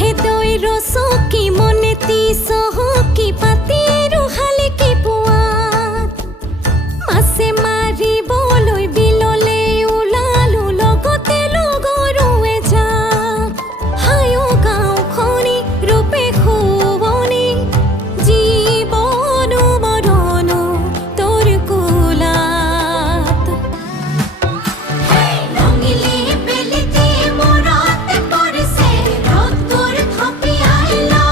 হেদৈ ৰচকি মনেতি চহকি পাতি ৰুহালে কি পোৱাত মাছে মাৰিবলৈ বিললে ওলালো লগতে লগৰুৱে যাক হায়ো গাঁওখনি ৰূপে শুৱনি জীৱনো মৰণো তোৰ কোলাত ৰঙিলী বেলিতি মূৰতে পৰিছে ৰ'দটোৰ থপিয়াইলা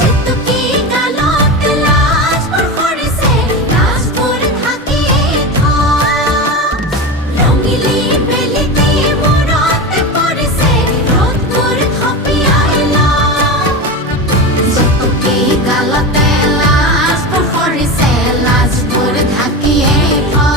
জেতুকী গালত লাজবোৰ সৰিছে লাজবোৰ ঢাকিয়ে থোৱা ৰঙিলী বেলিতি মূৰতে পৰিছে ৰ'দটোৰ থপিয়াইলা জেতুকী গালতে লাজবোৰ সৰিছে লাজবোৰ ঢাকিয়ে থোৱা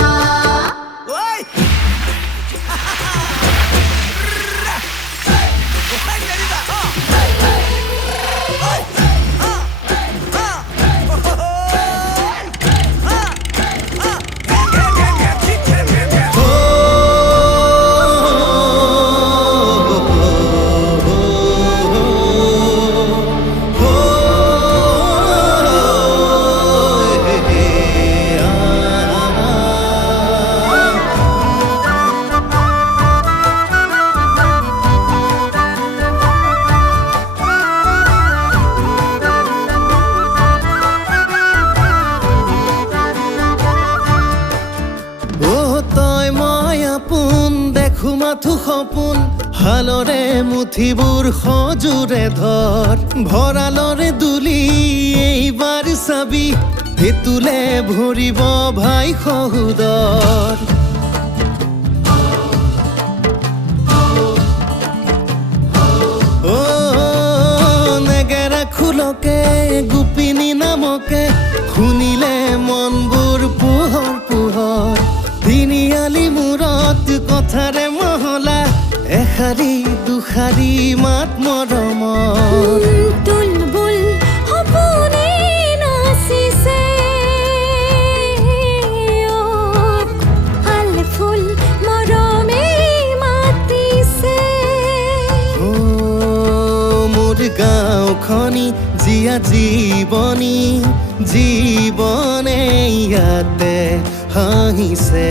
তই মই আপোন দেখো মাথো সপোন হালৰে মুঠিবোৰ সজোৰে ধৰ ভঁৰালৰে দুলি এইবাৰ চাবি ভেতুলে ভৰিব ভাই সহুদৰ নেগেৰা খোলকে গোপিনী নামকে শুনিলে মনবোৰ পোহৰ পোহৰ তিনিআলি মূৰত কথাৰে মহলা এশাৰী দুশাৰী মাত মৰমৰ তুলবুল সপোনে নাচিছে আল ফুল মৰমে মাতিছে মোৰ গাঁওখনি জীয়া জীৱনী জীৱনে ইয়াতে হাঁহিছে